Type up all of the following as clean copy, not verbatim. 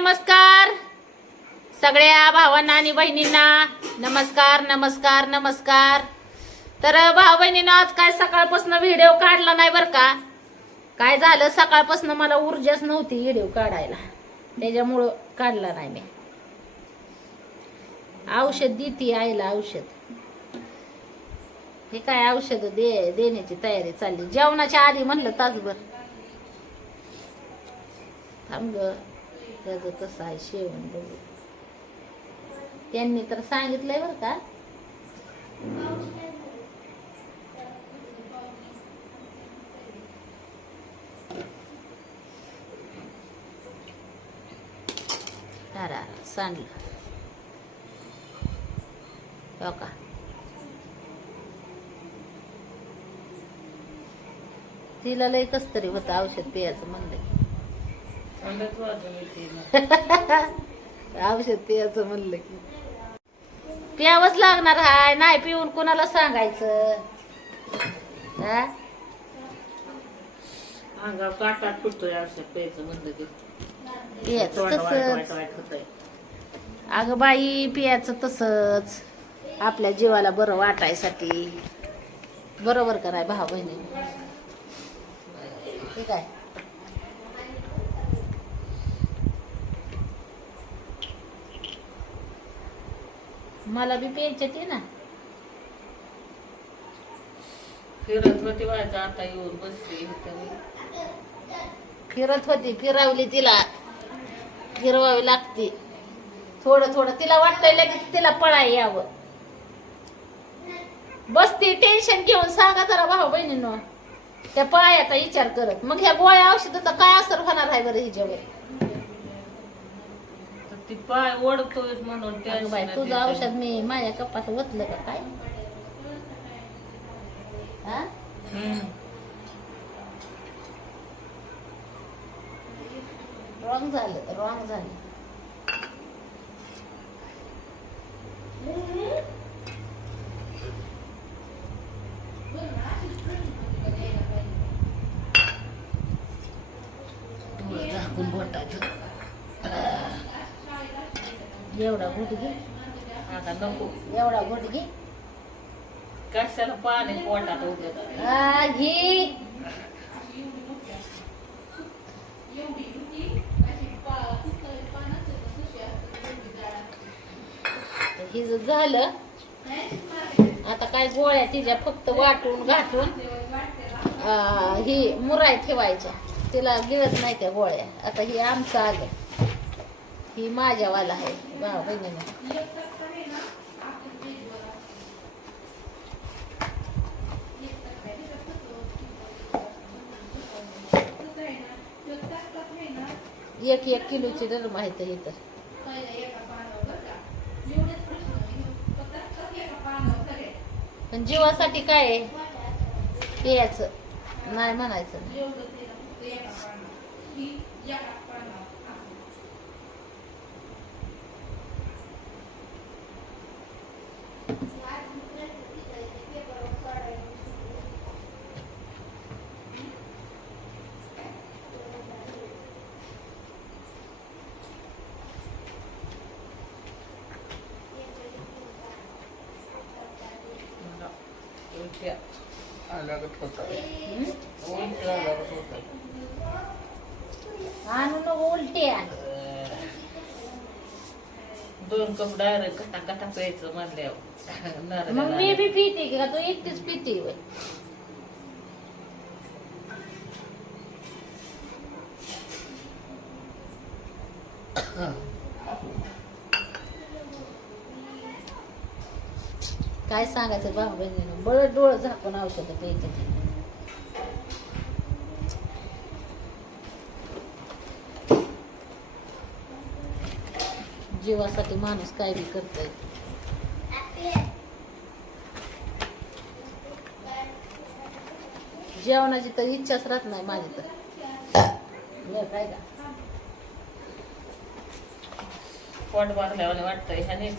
नमस्कार सगळ्या भावांना आणि बहिणींना नमस्कार नमस्कार नमस्कार। तर भाऊ बहिणींना आज काय सकाळपासून व्हिडिओ काढला नाही बर का। काय झालं सकाळपासून मला ऊर्जाच नव्हती व्हिडिओ काढायला, त्याच्यामुळं काढला नाही मी। औषध देते आईला, औषध हे काय औषध देण्याची तयारी चालली। जेवणाच्या आधी म्हणलं तासभर थांब ग, त्याचं कसं आहे शेवण बघू। त्यांनी तर सांगितलंय बर का, सांडलं हो का। तिला लय कस तरी होतं औषध प्यायचं म्हणलं औषध प्यायचं म्हणलं की प्यावंच लागणार हाय, नाही पिऊन कोणाला सांगायचं। अंगावर काटा फुटतोय औषध प्यायचं म्हणलं की पियाचं तसंच अगं बाई, पियाचं तसंच आपल्या जीवाला बरं वाटायसाठी, बरोबर कराय भाऊ बहिणी, ठीक आहे। मला बी प्यायचे ते ना, फिरत होती व्हायचं, आता येऊन बसली फिरत होती, फिरवली तिला, फिरवावी लागते थोडं थोडं। तिला वाटतंय लगेच तिला पळाय यावं, बसती टेन्शन घेऊन। सांगा जरा भाऊ बहिणींनो त्या पायाचा विचार करत, मग ह्या गोळ्या औषधाचा काय असर होणार आहे बरं हिच्यावर। ती पाय ओढतोय म्हणून बाई तुझं औषध मी माझ्या कपात ओतलं का काय? रॉंग झालं, रॉंग झालं। झाकून बोटायचं एवढा घोट घे, आता नको एवढा घोट घे, कशाला पाणी पोटात उगत घे। हि झालं आता काय गोळ्या तिच्या फक्त वाटून घाटून ही मुराय ठेवायच्या, तिला गिळत नाही त्या गोळ्या। आता ही आमचं आलं, ही माझ्यावाला आहे भाऊ बहिणीने। एक एक किलोची डर माहित आहे तर पण जीवासाठी काय आहे प्यायचं नाही म्हणायचं। आणून उलट्या 2 कप डायरेक्ट कटा कटा प्यायचं म्हणल्यावर मग मी बी पिते का तू एकटीच पिते? काय सांगायचं भाऊ बहिणीनं, बळत डोळं झाकून औषध प्यायचं। जीवासाठी माणूस काय बी करतोय। जेवणाची तर इच्छाच राहत नाही माझी तर काय का पोट भरल्यावाने वाटतंय ह्यानेच।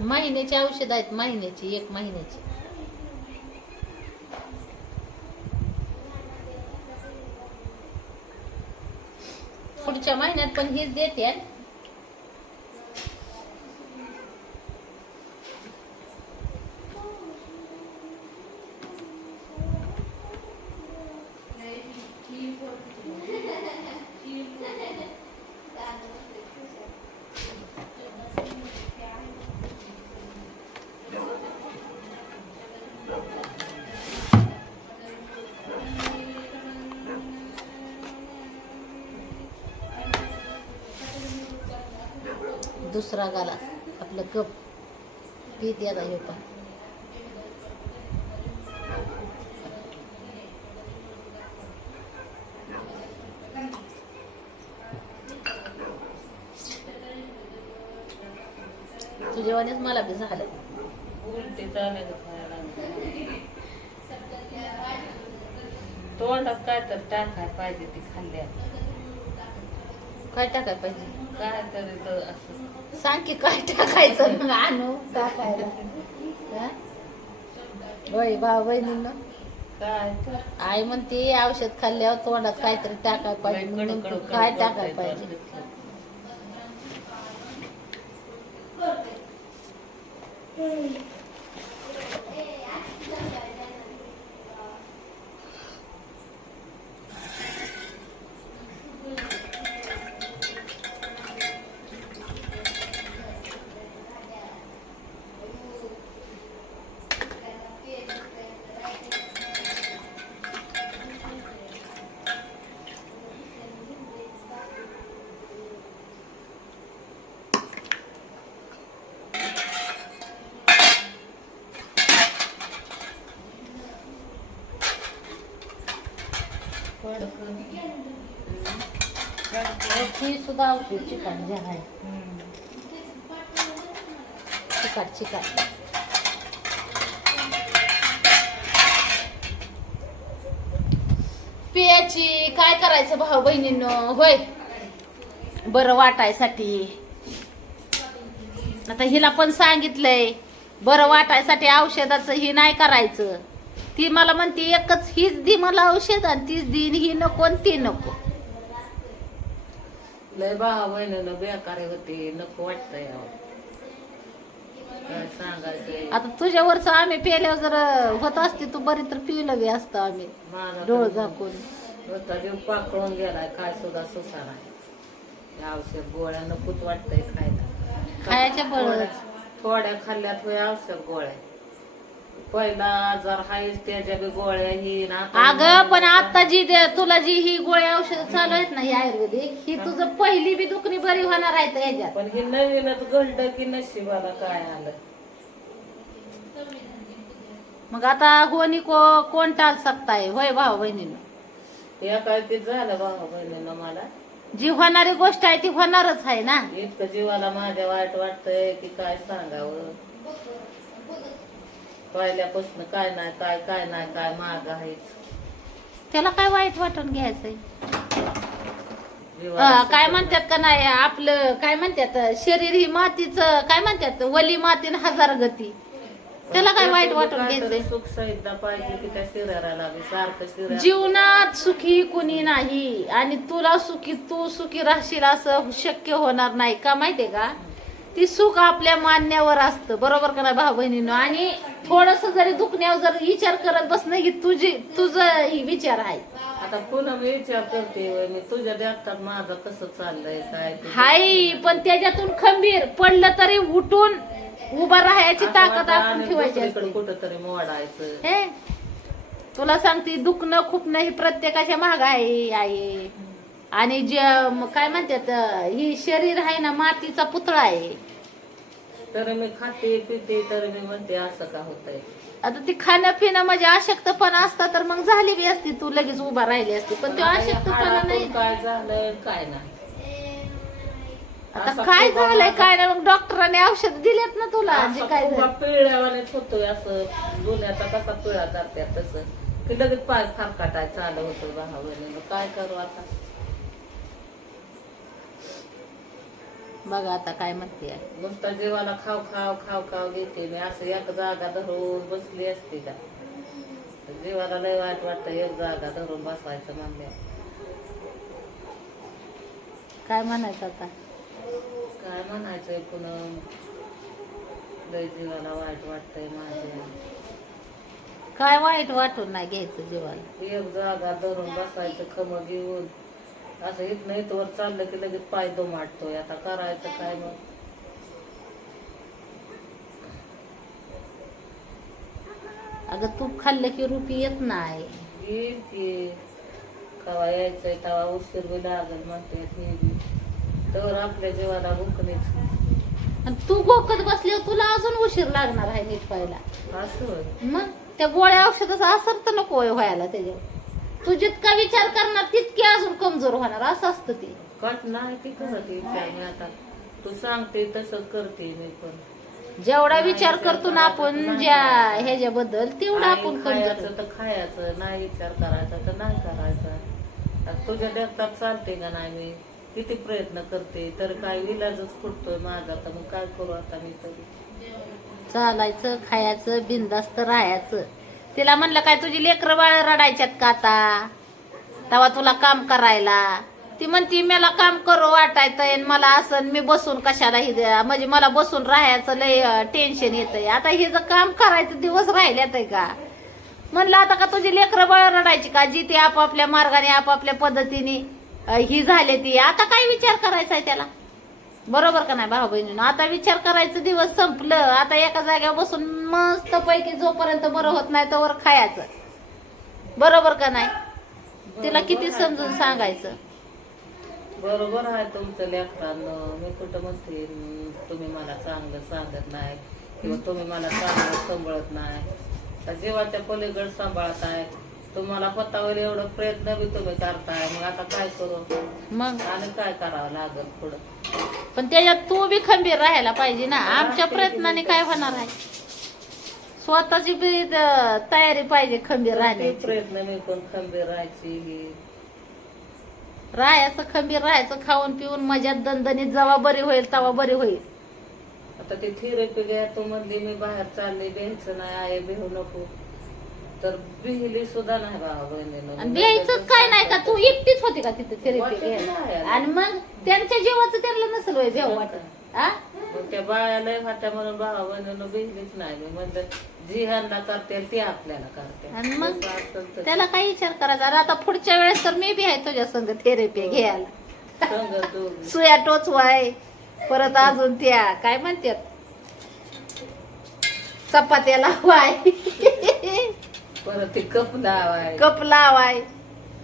महिन्याची औषध आहेत, महिन्याची, 1 महिन्याची. पुढच्या महिन्यात पण हीच देते. दुसरा गाला आपलं कप पीत याला हे पण. तुझ्यावानेच मला बी झालं. उलटी झाले तोंडात काय तर टाकाय पाहिजे ती खाल्ल्या. काय टाकाय पाहिजे? काय तरी तर असं सांग की काय टाकायचं, मग आणू टाकायला. हा? होय बा बहिणींनो, काय तर आई म्हणते औषध खाल्ल्यावर तोंडात काहीतरी टाकाय पाहिजे. मग नेमकं काय टाकाय पाहिजे? ही सुद्धा औषध चिकन जे आहे, चिकट. पियाची काय करायचं भाऊ बहिणींनो, होय बरं वाटायसाठी. आता हिला पण सांगितलंय बरं वाटायसाठी औषधाचं ही नाही करायचं. ती मला म्हणते एकच हीच दी मला औषध, आणि तीच दिन ही नको आणि ती नको. लय भावा बहिणीनं बेकारी होती, नको वाटतंय काय सांगायचंय. आता तुझ्यावरच आम्ही पेल्यावर जर होत असते तू बरी तर पिलं बी असतं आम्ही माझा डोळ झाकून. होता जीव पाकळून गेलाय, काय सुद्धा सुसा नाही. औषध गोळ्या नकोच वाटतंय खायला. खायच्या बळच थोड्या खाल्ल्यात होय औषध गोळ्या. पहिला आजार हायच त्याच्या बी गोळ्या ही ना. अगं पण आता तुला जी ही गोळ्या औषध चालू आहेत ना ही आयुर्वेदिक, ही तुझं पहिली बी दुखणी बरी होणार आहे तर ह्याच्यात. पण ही नवीनच घडलं की नशिबाला काय आलं. मग आता कोणी कोण टाळ सकताय, होय भाऊ बहिणीनं. या काय ते झालं भावा बहिणीनं मला. जी होणारी गोष्ट आहे ती होणारच आहे ना. इतकं जीवाला माझ्या वाईट वाटतंय की काय सांगावं. पहिल्यापासून काय नाही काय माग आहेच. त्याला काय वाईट वाटून घ्यायचंय. जीवाला काय म्हणतात का नाही आपलं, काय म्हणतात शरीर ही मातीचं, काय म्हणतात वली मातीन 1000 गती. त्याला काय वाईट वाटून घ्यायचंय. सुख सहिता पाहिजे की त्या शरीराला बी सारखं शरीर. जीवनात सुखी कुणी नाही, आणि तुला तू सुखी राहशील असं शक्य होणार नाही. का माहितीये का, ती सुख आपल्या मान्यावर असतं, बरोबर का नाही भाऊ बहिणींनो. आणि थोडस जरी दुखण्यावर जर विचार करत बसणं की तुझं विचार आहे. आता पुन्हा मी विचार करते मी तुझ्या देखतात माझं कसं चाललंय काय ते. हाय, पण त्याच्यातून खंबीर पडलं तरी उठून उभा राहायची ताकद आपण ठेवायची असते. कुठंतरी मोडायचं. हे तुला सांगते दुखणं खूप नाही प्रत्येकाच्या माग आहे. आणि जे काय म्हणतात ही शरीर आहे ना मातीचा पुतळा आहे. तर मी खाते पिते तर मी म्हणते असं का होतंय. आता ती खाणं पिणं म्हणजे अशक्तपणा असता तर मग झाली बी असती, तू लगेच उभा राहिली असती. पण तो अशक्तपणा नाही. काय झालं काय नाही. आता काय झालंय काय नाही, मग डॉक्टरांनी औषध दिलेत ना तुला. जे काय झालं पिळल्यावानेच होतोय असं. दुन्याचा कसा पिळा करतात तसं की लगेच पाय फारकाटाय चालू होतं भावाने. काय करू आता. बघा आता काय म्हणते. नुसता जीवाला खाव खाव खाव खाव घेते मी. असं एक जागा धरून बसली असते का जीवाला लय वाईट वाटतं. एक जागा धरून बसायचं म्हणल्या. काय म्हणायचं आता. काय म्हणायचंय पुन्हा. लय जीवाला वाईट वाटतंय माझ्या. काय वाईट वाटून नाही घ्यायचं जीवाला. एक जागा धरून बसायचं खम घेऊन. असं इथनं इथवर चाललं की लगेच पाय दुमाटतोय. आता करायचं काय मग. अगं तूप खाल्लं की रुपी येत नाही. येईल की कवा यायचंय तवा उशीर बी लागल म्हणते हे बी. तर आपल्या जीवाला भुकणीच. आणि तू गोकत बसल्यावर तुला अजून उशीर लागणार आहे नीट व्हायला. असं होय. मग त्या गोळ्या औषधाचा असर तर नको व्हायला त्याच्यावर. तू जितका विचार करणार तितके अजून कमजोर होणार असं असतं ते. कट नाही ती करत विचार मी आता. तू सांगते तसंच करते मी पण. जेवढा विचार करतो ना आपण ज्या ह्याच्याबद्दल तेवढा आपण कमजोर. खायचं तर खायचं नाही विचार करायचा तर नाही करायचा. आता तुझ्या देखतात चालते का नाही मी किती प्रयत्न करते तर काय विलाजच फुटतोय माझा. तर मग काय करू आता मी तरी. चालायचं खायचं बिनधास्त राहायचं. तिला म्हणलं काय तुझी लेकरं बाळ रडायच्यात का आता तेव्हा तुला काम करायला. ती म्हणती मला काम करू वाटायचंय मला असं मी बसून कशाला म्हणजे मला बसून राहायचं लय टेन्शन येतंय. आता हे जर काम करायचं दिवस राहिल्यात आहे का. म्हणलं आता का तुझी लेकरं बाळ रडायची का जी ती आपापल्या मार्गाने आपापल्या पद्धतीने ही झाली ती. आता काय विचार करायचा आहे त्याला. बरोबर का नाही भाऊ बहिणीनं. आता विचार करायचं दिवस संपलं. आता एका जागेवर बसून मस्त पैकी जोपर्यंत बरं होत नाही तोवर खायचं. बरोबर का नाही. तिला किती समजून सांगायचं. बरोबर आहे तुमचं लेकरांनो. मी कुठं म्हणते तुम्ही मला चांगलं सांगत नाही किंवा तुम्ही मला चांगलं सांभाळत नाही. तर जीवाच्या पलीकडे सांभाळत आहे. तुम्हाला पतावर एवढं प्रयत्न बी तुम्ही करताय. मग आता काय करू मग आणि काय करावं लागल पुढं. पण त्याच्यात तू बी खंबीर राहायला पाहिजे ना. आमच्या प्रयत्नाने काय होणार आहे. स्वतःची बी तयारी पाहिजे खंबीर राहण्याची. प्रयत्न मी पण खंबीर राहायची. राहायचं खंबीर राहायचं खाऊन पिऊन मजात दणदणीत जेव्हा बरी होईल तेव्हा बरी होईल. आता ती थेरपी घ्या तू म्हणली मी बाहेर चालले बेहायचं नाही आहे बेहू नको तर बिहली सुद्धा नाही भावा बहिणीनं. आणि बिहायचं काय नाही का तू एकटीच होती का तिथे थेरपी घ्यायला. आणि मग त्यांच्या जीवाचं त्यांना नसेल वय भेव वाटत. मग त्या बाळाला होत्या म्हणून भावा बहिणीनं बिहलीच नाही. मी म्हणलं जी ह्यांना करते ते आपल्याला करते. आणि मग त्याला काय विचार करायचा. अरे आता पुढच्या वेळेस तर मी बी आहे तुझ्या संग थेरपी घ्यायला. सुया टोचवाय परत अजून त्या काय म्हणतात चपात्या लावाय परत ते कप लावाय कप लावाय.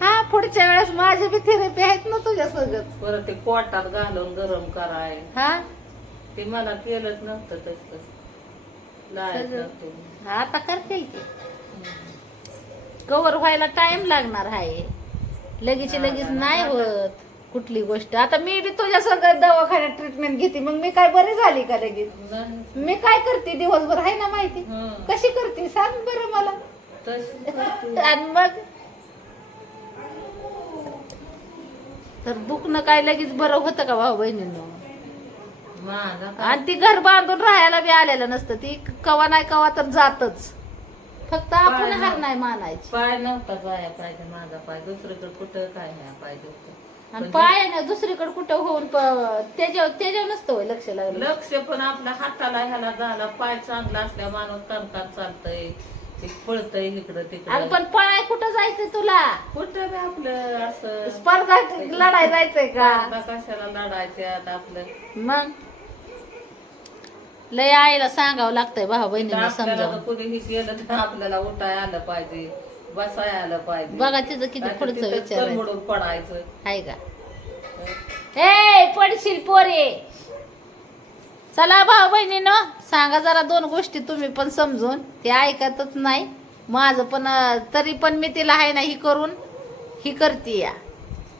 हा पुढच्या वेळेस माझे बी थेरपी आहेत ना तुझ्या संगच. परत ते पोटात घालून गरम कराय. हा ते मला केलंच नव्हतं तसं. लायच नव्हते. आता करते की कव्हर व्हायला टाइम लागणार आहे. लगेच लगेच नाही होत कुठली गोष्ट. आता मी बी तुझ्या सगळं दवाखान्यात ट्रीटमेंट घेते. मग मी काय बरी झाली का लगेच. मी काय करते दिवसभर आहे ना माहिती. कशी करते सांग बरं मला. आणि मग तर दुखणं काय लगेच बरं होतं का भाऊ बहिणींनो. आणि ती घर बांधून राहायला बी आलेलं नसतं. ती कवा नाही कवा तर जातच. फक्त आपण हार नाही मानायची. पाय नव्हता जाया पाहिजे माझा पाय दुसरीकडे कुठं काय नाही पाहिजे होतं. आणि पाय ना दुसरीकडे कुठं होऊन त्याच्यावर नसतं होय लक्ष लागलं. लक्ष पण आपल्या हाताला ह्याला झाला. पाय चांगला असल्या माणूस कामकाज चालतंय ते पळतय इकडं तिकडं. पण पाय कुठं जायचंय तुला. कुठं बी आपलं असं स्पर्धा लढाय जायचंय का. आता कशाला लढायचे आता आपलं. मग लय आईला सांगावं लागतंय भाऊ बहिणीला आपल्याला तर समजावून. कुणी हे केलं तर आपल्याला उठाय आलं पाहिजे बसाय आलं पाहिजे. बघा तिचं किती पुढचं विचार मोडून पडायचं आहे का. ए पडशील पोरे. चला भाऊ बहिणीनं सांगा जरा दोन गोष्टी तुम्ही पण समजून. ते ऐकतच नाही माझं पण. तरी पण मी तिला आहे ना ही करून ही करते या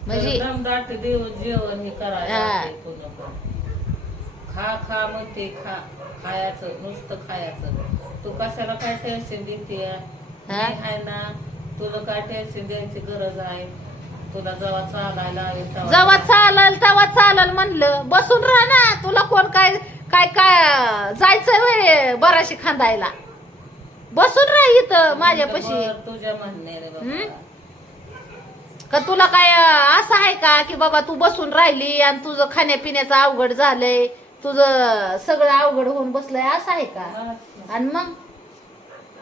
म्हणजे दमदाट देऊन जेवण हे करायला खा खा म्हणते खायचं नुसतं खायचं. तू कशाला काय टेन्शन देते आहे ना. तुला काय टेन्शन द्यायची गरज आहे. तुला जेव्हा चालायला हवेल जेव्हा चालल तेव्हा चालल म्हणलं. बसून राहा ना. तुला कोण काय काय काय जायचं वय बराशी खांदायला. बसून राह इथं माझ्यापाशी. बरं, तुझ्या म्हणण्याने बाबा. का तुला काय असं आहे का की बाबा तू बसून राहिली आणि तुझं खाण्यापिण्याचं अवघड झालंय, तुझं सगळं अवघड होऊन बसलंय असं आहे का? आणि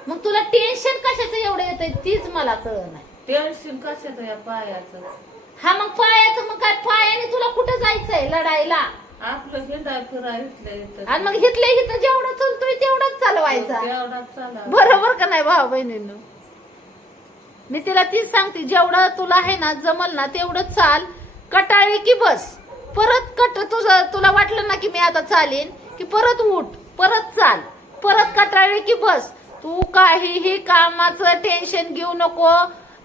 मग तुला टेन्शन कशाचं एवढं येतंय तीच मला कळ नाही. टेन्शन कशाचं या पायाचं? हा मग पायाचं मग काय पायाने तुला कुठं जायचंय लढायला? आपलं हिंडाय फिराय इथलं इथं. आणि मग इथल्या इथं जेवढा चालतोय तेवढाच चालवायचा. तेवढाच चाला. बरोबर का नाही भाऊ बहिणींनो? मी तिला तीच सांगते, जेवढं तुला आहे ना जमल ना तेवढं चाल. कटाळी की बस. परत तुला वाटलं ना की मी आता चालेन की परत उठ, परत चाल, परत कटाळी की बस. तू काहीही कामाचं टेन्शन घेऊ नको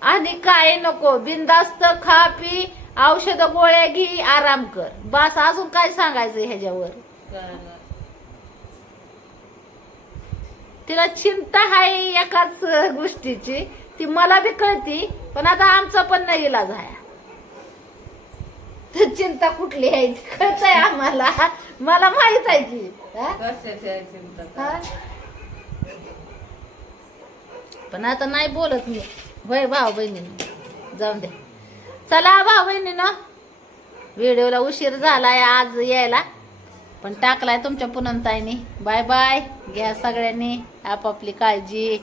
आणि काय नको. बिनधास्त खा, पी, औषध गोळ्या घे, आराम कर. बस अजून काय सांगायचं ह्याच्यावर? काय नाही. तिला चिंता आहे एकाच गोष्टीची, ती मला बी कळती, पण आता आमचा पण नाही इलाज आहे. तर चिंता कुठली आहे कळतंय आम्हाला, मला माहित आहे की. कशाची आहे चिंता? हा? पण आता नाही बोलत मी. वय भाऊ बहिणीनं जाऊन दे. चला भाऊ बहिणीनं, व्हिडिओला उशीर झालाय आज यायला, पण टाकलाय तुमच्या पूनमताईनी. Bye bye. घ्या सगळ्यांनी आपापली काळजी.